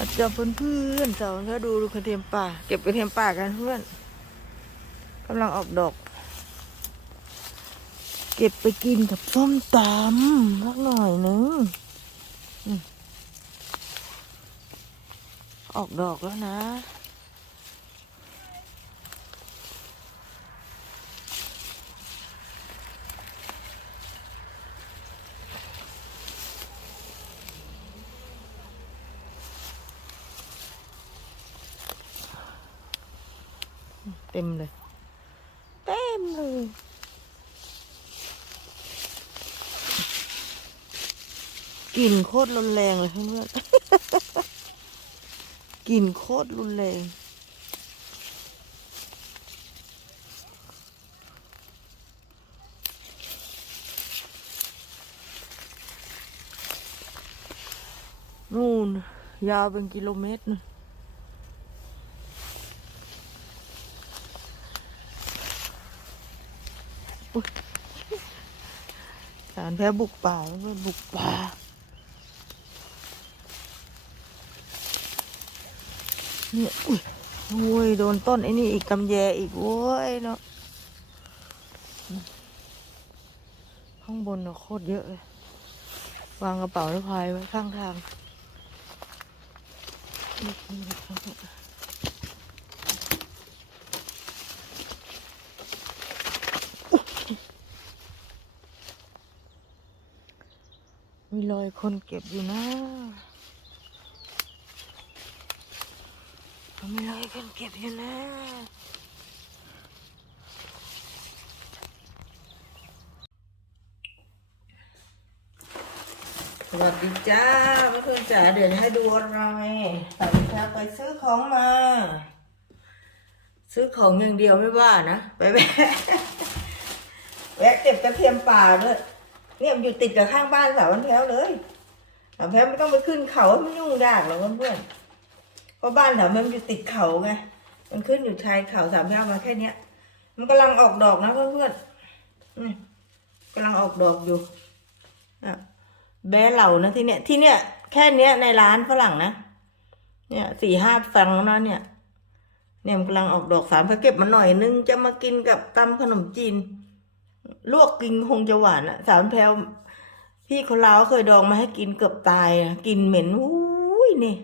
อาจจะเพื่อนเพื่อนๆสาวเธอดูดูกระเทียมป่า เก็บกระเทียมป่ากันเพื่อนกำลังออกดอก เก็บไปกินกับส้มตำสักหน่อยนึงออกดอกแล้วนะ เต็มเลย เต็มเลย กลิ่นโคตรรุนแรงเลยเพื่อนกลิ่นโคตรรุนแรงนู่นยาวเป็นกิโลเมตรนะ สารแพ้บุกป่าเพื่อนบุกป่าเนี่ยอุ้ยโอ้ย โดนต้นไอ้นี่อีกกำแยอีกโว้ยเนาะข้างบนเนาะโคตรเยอะเลยวางกระเป๋าสะพายไว้ข้างทางนี่นี่นะครับ มีรอยคนเก็บอยู่นะมีรอยคนเก็บอยู่นะสวัสดีจ้าเพื่อนจ๋าเดี๋ยวให้ดูอะไรสวัสดีค่ะไปซื้อของมา ซื้อของอย่างเดียวไม่ว่านะ ไปแวะแวะเก็บกระเทียมป่าด้วย เนี่ยมันอยู่ติดกับข้างบ้านสาววันแพ้วเลยสาวแพ้วไม่ต้องไปขึ้นเขาให้มันยุ่งยากหรอกเพื่อนเพราะบ้านสาวมันอยู่ติดเขาไงมันขึ้นอยู่ชายเขาสาวแพ้วมาแค่เนี้ย มันกำลังออกดอกนะเพื่อนๆนี่กำลังออกดอกอยู่อะแบะเหล่านะที่เนี้ยที่เนี้ยแค่เนี้ยในร้านฝรั่งนะเนี่ยสี่ห้าฟังนะเนี่ยเนี่ยมันกำลังออกดอกสามพเก็บมาหน่อยนึงจะมากินกับตำขนมจีน ลวกกินคงจะหวานอะสามแพลวพี่คนลาวเคยดองมาให้กินเกือบตายอะกินเหม็นอุ้ยนี่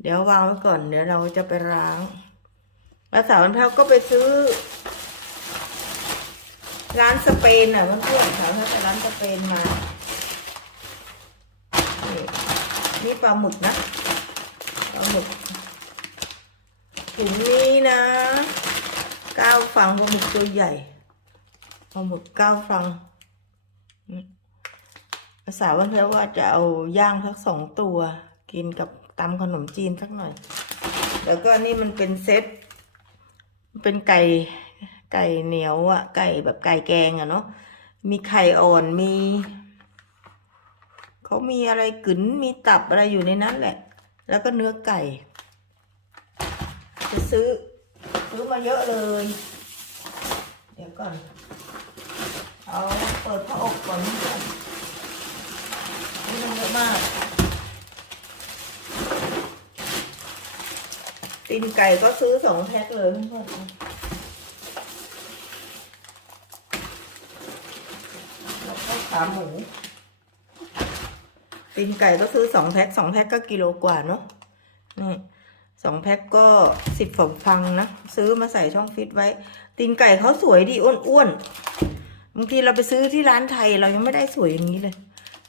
เดี๋ยววางไว้ก่อน เดี๋ยวเราจะไปล้างแล้วสาวแพลวก็ไปซื้อ ร้านสเปนอะเพื่อนๆสาวแพลวไปร้านสเปนมา นี่นี่ปลาหมึกนะปลาหมึกถุงนี้นะก้าฟังปลาหมึกตัวใหญ่ ปลาหมึกเก้าฟังภาษาวันเพลว่าจะเอาย่างสักสองตัว กินกับตำขนมจีนสักหน่อย แล้วก็นี่มันเป็นเซตเป็นไก่ไก่เหนียวอะไก่แบบไก่แกงอะเนาะมีไข่อ่อนมีเขามีอะไรกึ๋นมีตับอะไรอยู่ในนั้นแหละ แล้วก็เนื้อไก่ จะซื้อซื้อมาเยอะเลย เดี๋ยวก่อน เอาเปิดพระอกก่อนนี่ก่อนนี่มันเยอะมาก ตีนไก่ก็ซื้อสองแพ็คเลยเพื่อนๆแล้วก็ขาหมู ตีนไก่ก็ซื้อสองแพ็คสองแพ็คก็กิโลกว่าเนาะ นี่สองแพ็คก็สิบฝงฟังนะ ซื้อมาใส่ช่องฟิตไว้ ตีนไก่เขาสวยดีอ้วนๆ บางทีเราไปซื้อที่ร้านไทยเรายังไม่ได้สวยอย่างนี้เลย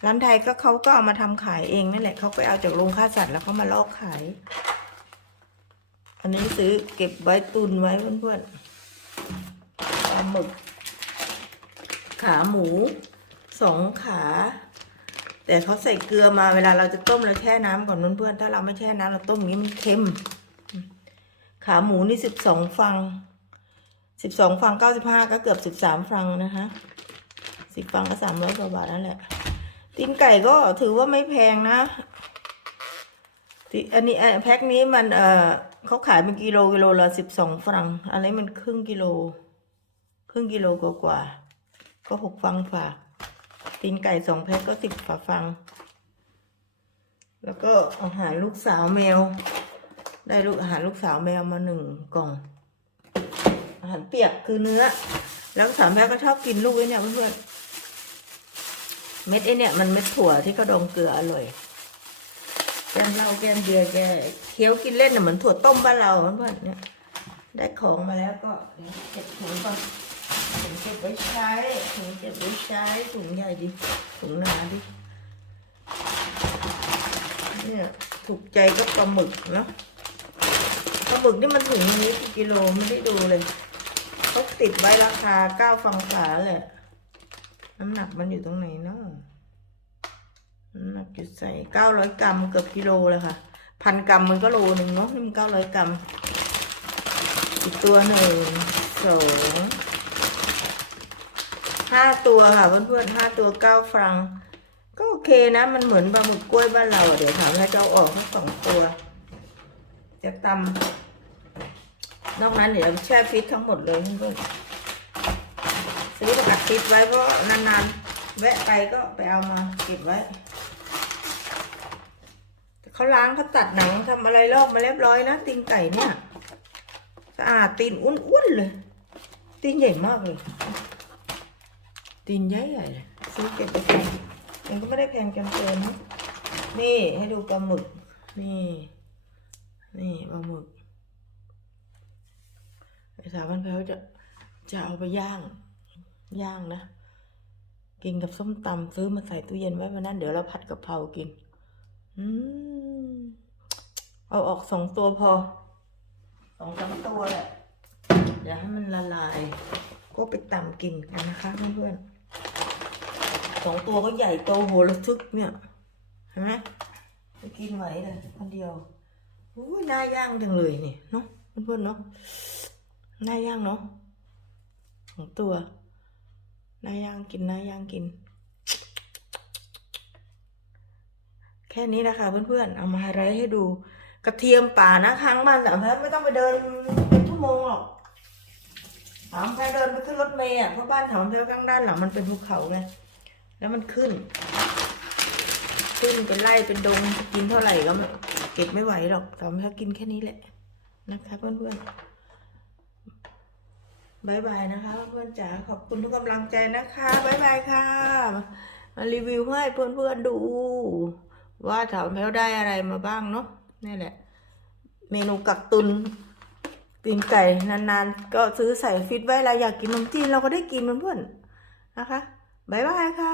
ร้านไทยก็เขาก็เอามาทำขายเองนั่นแหละเขาไปเอาจากโรงฆ่าสัตว์แล้วเขามาลอกขาย อันนี้ซื้อเก็บไว้ตุนไว้เพื่อนๆปลาหมึก ขาหมูสองขา แต่เขาใส่เกลือมาเวลาเราจะต้มเราแช่น้ำก่อนเพื่อนๆถ้าเราไม่แช่น้ำเราต้มงนี้มันเค็ม ขาหมูนี่สิบสองฟัง สิบสองฟังเก้าสิบห้าก็เกือบสิบสามฟังนะคะสิบฟังก็สามร้อยกว่าบาทนั่นแหละตีนไก่ก็ถือว่าไม่แพงนะที่อันนี้แพ็คนี้มันเออเขาขายเป็นกิโลกิโลละสิบสองฟังอันนี้มันครึ่งกิโล ครึ่งกิโลกว่าๆก็หกฟังฝากตีนไก่สองแพ็คก็สิบฝาฟัง แล้วก็อาหารลูกสาวแมว ได้ลูกอาหารลูกสาวแมวมาหนึ่งกล่อง อาหารเปียกคือเนื้อ แล้วสาวแมวก็ชอบกินลูกไอ้เนี่ยเพื่อนๆเม็ดไอ้เนี่ยมันเม็ดถั่วที่เขาดองเกลืออร่อยแกงเหล้าแกงเบียร์แกเคี้ยวกินเล่นน่ะเหมือนถั่วต้มบ้านเราเพื่อนๆเนี่ยได้ของมาแล้วก็เก็บถุงก่อนถุงเก็บไว้ใช้ถุงเก็บไว้ใช้ถุงใหญ่ดิถุงหนาดิเนี่ยถูกใจก็ปลาหมึกเนาะปลาหมึกนี่มันถุงนี้ตีกิโลไม่ได้ดูเลย เขาติดไว้ราคาเก้าฟังฝาแหละน้ำหนักมันอยู่ตรงไหนเนาะน้ำหนักอยู่ใส่เก้าร้อยกรัมเกือบกิโลเลยค่ะ พันกรัมมันก็โลหนึ่งเนาะนี่มันเก้าร้อยกรัม อีกตัวหนึ่งสองห้าตัวค่ะเพื่อนๆห้าตัวเก้าฟรัง ก็โอเคนะ มันเหมือนปลาหมึกกล้วยบ้านเรา เดี๋ยวถามแล้วจะเอาออกทั้งสองตัว จะตำ นอกนั้นเดี๋ยวแช่ฟิตทั้งหมดเลยเพื่อนๆซื้อมาอัดฟิตไว้เพราะนานๆ แวะไปก็ไปเอามาเก็บไว้เขาล้างเขาตัดหนังทำอะไรลอกมาเรียบร้อยนะตีนไก่เนี่ยสะอาดตีนอ้วนๆเลยตีนใหญ่มากเลยตีนใหญ่ใหญ่เลยซื้อเก็บไปกินมันก็ไม่ได้แพงกันเกินนี่ให้ดูปลาหมึกนี่ นี่ปลาหมึก สาวบ้านแพ้วจะจะเอาไปย่าง ย่างนะ กินกับส้มตำซื้อมาใส่ตู้เย็นไว้วันนั้น เดี๋ยวเราผัดกะเพรากิน อืมเอาออกสองตัวพอสองสามตัวแหละอย่าให้มันละลาย ก็ไปตำกินกันนะคะเพื่อนๆสองตัวก็ใหญ่โตโหระทึกเนี่ยเห็นไหมไปกินไหวเลยคนเดียวอุ้ยน่าย่างจังเลยนี่เนาะเพื่อนๆเนาะ น่าย่างเนาะสองตัวน่าย่างกินน่าย่างกิน แค่นี้นะคะเพื่อนๆ เอามาไฮไลท์ให้ดู กระเทียมป่านะครั้งบ้านสามแพรไม่ต้องไปเดินเป็นชั่วโมงหรอกสามแพรเดินไปขึ้นรถเมย์อะเพราะบ้านสามแพรข้างด้านหลังมันเป็นภูเขาไงแล้วมันขึ้น ขึ้นเป็นไร่เป็นดงกินเท่าไหร่ก็เก็บไม่ไหวหรอกสามแพรกินแค่นี้แหละนะคะเพื่อนๆ บายบายนะคะเพื่อนๆจ๋าขอบคุณทุกกำลังใจนะคะบายบายค่ะ มารีวิวให้เพื่อนๆดู ว่าถามแล้วได้อะไรมาบ้างเนาะนี่แหละ เมนูกักตุนตีนไก่นานๆ ก็ซื้อใส่ฟิตไว้เราอยากกินนมจีนเราก็ได้กินเพื่อนๆนะคะบายบายค่ะ